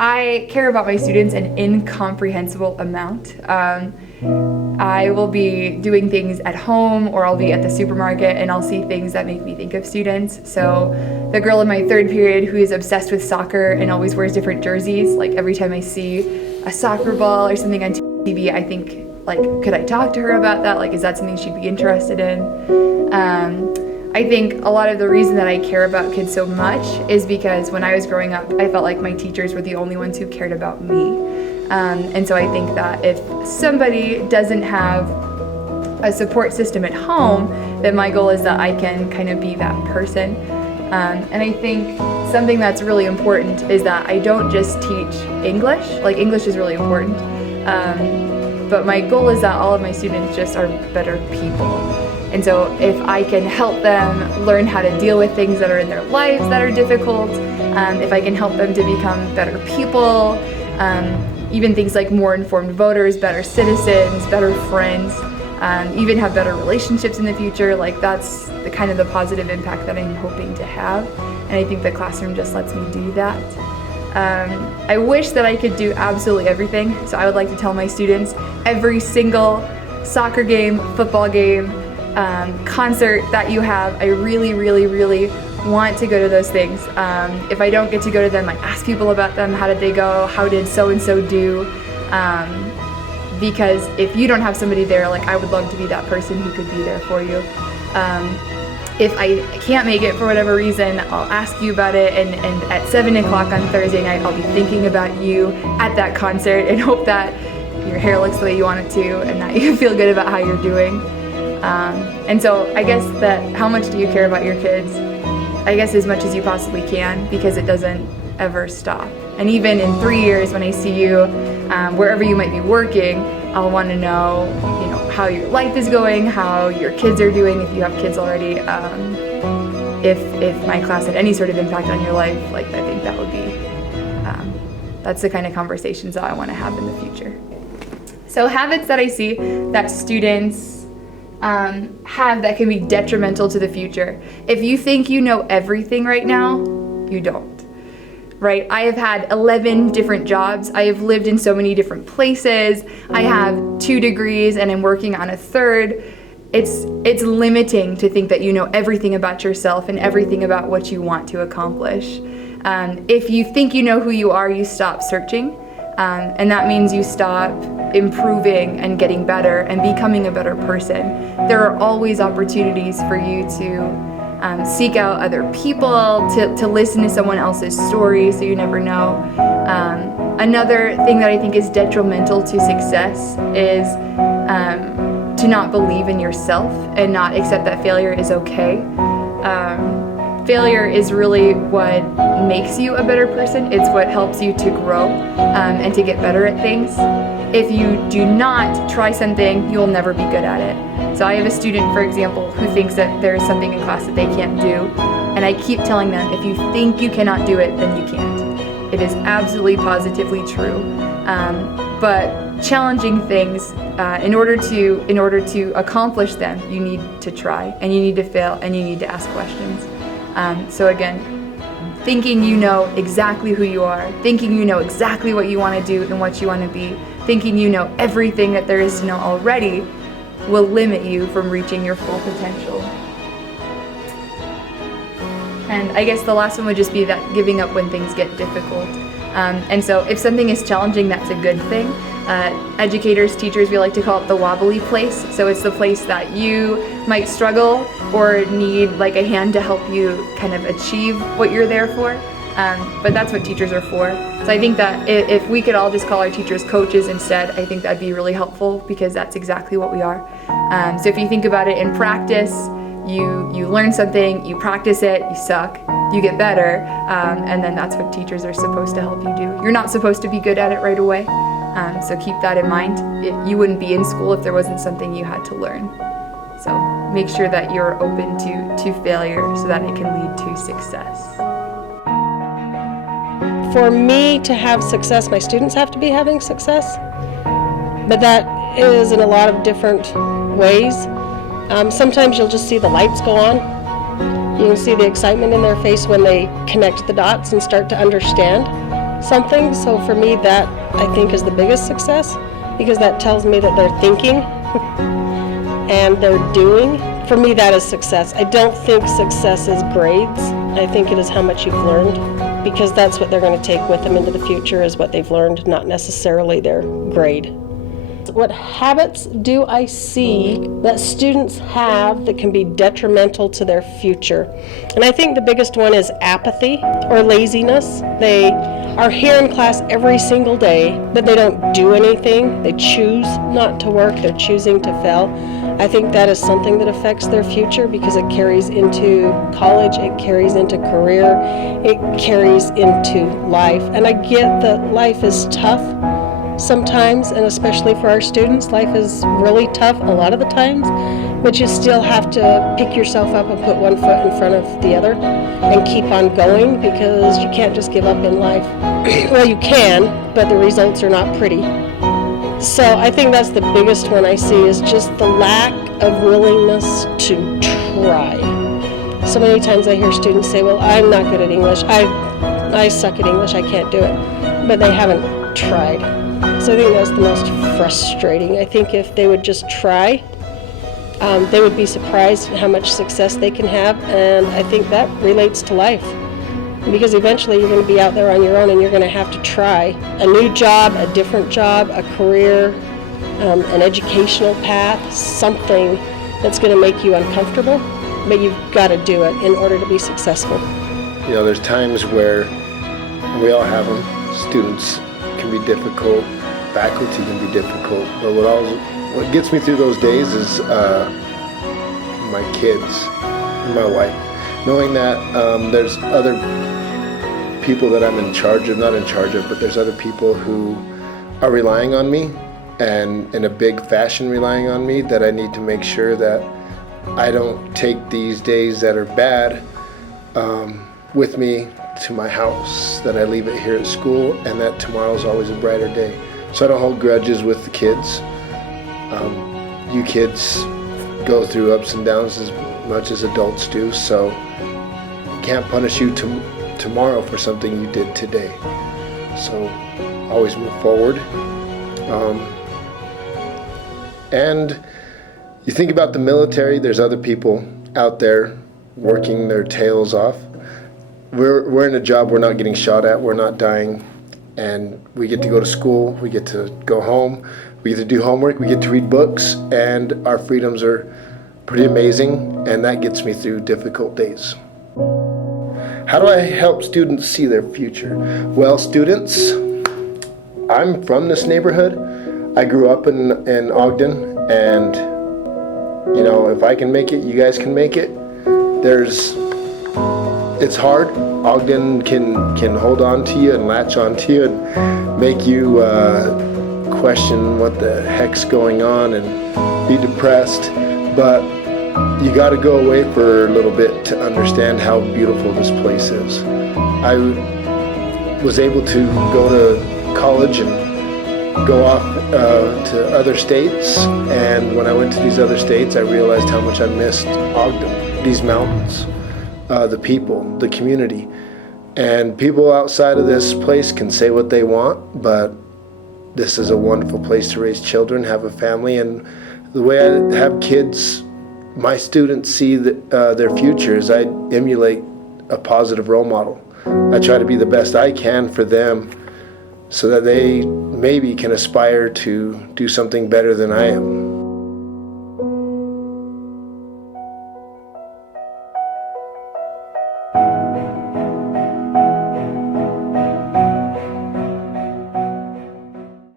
I care about my students an incomprehensible amount. I will be doing things at home, or I'll be at the supermarket and I'll see things that make me think of students. So the girl in my third period who is obsessed with soccer and always wears different jerseys, like every time I see a soccer ball or something on TV, I think, like, could I talk to her about that? Like, is that something she'd be interested in? I think a lot of the reason that I care about kids so much is because when I was growing up, I felt like my teachers were the only ones who cared about me. And so I think that if somebody doesn't have a support system at home, then my goal is that I can kind of be that person. And I think something that's really important is that I don't just teach English. Like, English is really important. But my goal is that all of my students just are better people. And so if I can help them learn how to deal with things that are in their lives that are difficult, if I can help them to become better people, even things like more informed voters, better citizens, better friends, even have better relationships in the future, like, that's the kind of the positive impact that I'm hoping to have. And I think the classroom just lets me do that. I wish that I could do absolutely everything. So I would like to tell my students every single soccer game, football game, concert that you have, I really, really, really want to go to those things. If I don't get to go to them, I ask people about them. How did they go? How did so-and-so do? Because if you don't have somebody there, like, I would love to be that person who could be there for you. If I can't make it for whatever reason, I'll ask you about it, and at 7 o'clock on Thursday night, I'll be thinking about you at that concert and hope that your hair looks the way you want it to and that you feel good about how you're doing. And so I guess that how much do you care about your kids? I guess as much as you possibly can, because it doesn't ever stop. And even in 3 years when I see you, wherever you might be working, I'll want to know, how your life is going, how your kids are doing, if you have kids already. If my class had any sort of impact on your life, like, I think that would be, that's the kind of conversations that I want to have in the future. So habits that I see that students have that can be detrimental to the future. If you think you know everything right now, you don't. Right? I have had 11 different jobs. I have lived in so many different places. I have 2 degrees and I'm working on a 3rd. It's limiting to think that you know everything about yourself and everything about what you want to accomplish. If you think you know who you are, you stop searching. And that means you stop improving and getting better and becoming a better person. There are always opportunities for you to seek out other people, to listen to someone else's story, so you never know. Another thing that I think is detrimental to success is to not believe in yourself and not accept that failure is okay. Failure is really what makes you a better person. It's what helps you to grow and to get better at things. If you do not try something, you'll never be good at it. So I have a student, for example, who thinks that there's something in class that they can't do, and I keep telling them, if you think you cannot do it, then you can't. It is absolutely positively true. But challenging things, in order to accomplish them, you need to try, and you need to fail, and you need to ask questions. So again, thinking you know exactly who you are, thinking you know exactly what you want to do and what you want to be, thinking you know everything that there is to know already will limit you from reaching your full potential. And I guess the last one would just be that giving up when things get difficult. And so if something is challenging, that's a good thing. Educators, teachers, we like to call it the wobbly place. So it's the place that you might struggle or need like a hand to help you kind of achieve what you're there for. But that's what teachers are for. So I think that if we could all just call our teachers coaches instead, I think that'd be really helpful, because that's exactly what we are. So if you think about it in practice, you learn something, you practice it, you suck, you get better, and then that's what teachers are supposed to help you do. You're not supposed to be good at it right away, so keep that in mind. You wouldn't be in school if there wasn't something you had to learn. So make sure that you're open to failure so that it can lead to success. For me to have success, my students have to be having success, but that is in a lot of different ways. Sometimes you'll just see the lights go on. You can see the excitement in their face when they connect the dots and start to understand something. So for me, that I think is the biggest success, because that tells me that they're thinking and they're doing. For me, that is success. I don't think success is grades. I think it is how much you've learned, because that's what they're going to take with them into the future, is what they've learned, not necessarily their grade. What habits do I see that students have that can be detrimental to their future? And I think the biggest one is apathy or laziness. They are here in class every single day, but they don't do anything. They choose not to work. They're choosing to fail. I think that is something that affects their future, because it carries into college, it carries into career, it carries into life. And I get that life is tough sometimes, and especially for our students, life is really tough a lot of the times, but you still have to pick yourself up and put one foot in front of the other and keep on going, because you can't just give up in life. Well, you can, but the results are not pretty. So I think that's the biggest one I see, is just the lack of willingness to try. So many times I hear students say, well, I'm not good at English. I suck at English. I can't do it. But they haven't tried. So I think that's the most frustrating. I think if they would just try, they would be surprised at how much success they can have. And I think that relates to life, because eventually you're going to be out there on your own, and you're going to have to try a new job, a different job, a career, an educational path, something that's going to make you uncomfortable, but you've got to do it in order to be successful. You know, there's times where we all have them. Students can be difficult, faculty can be difficult, but what gets me through those days is my kids and my wife. Knowing that there's other people that I'm not in charge of, but there's other people who are relying on me, and in a big fashion relying on me, that I need to make sure that I don't take these days that are bad with me to my house, that I leave it here at school, and that tomorrow's always a brighter day. So I don't hold grudges with the kids. You kids go through ups and downs as much as adults do, so I can't punish you tomorrow for something you did today. So always move forward. And you think about the military, there's other people out there working their tails off. We're in a job, we're not getting shot at, we're not dying, and we get to go to school, we get to go home, we get to do homework, we get to read books, and our freedoms are pretty amazing, and that gets me through difficult days. How do I help students see their future? Well, students, I'm from this neighborhood. I grew up in Ogden, and you know, if I can make it, you guys can make it. It's hard. Ogden can hold on to you and latch on to you and make you question what the heck's going on and be depressed. But you got to go away for a little bit to understand how beautiful this place is. I was able to go to college and go off to other states, and when I went to these other states, I realized how much I missed Ogden, these mountains. The people, the community. And people outside of this place can say what they want, but this is a wonderful place to raise children, have a family, and the way I have kids, my students see their futures. I emulate a positive role model. I try to be the best I can for them so that they maybe can aspire to do something better than I am.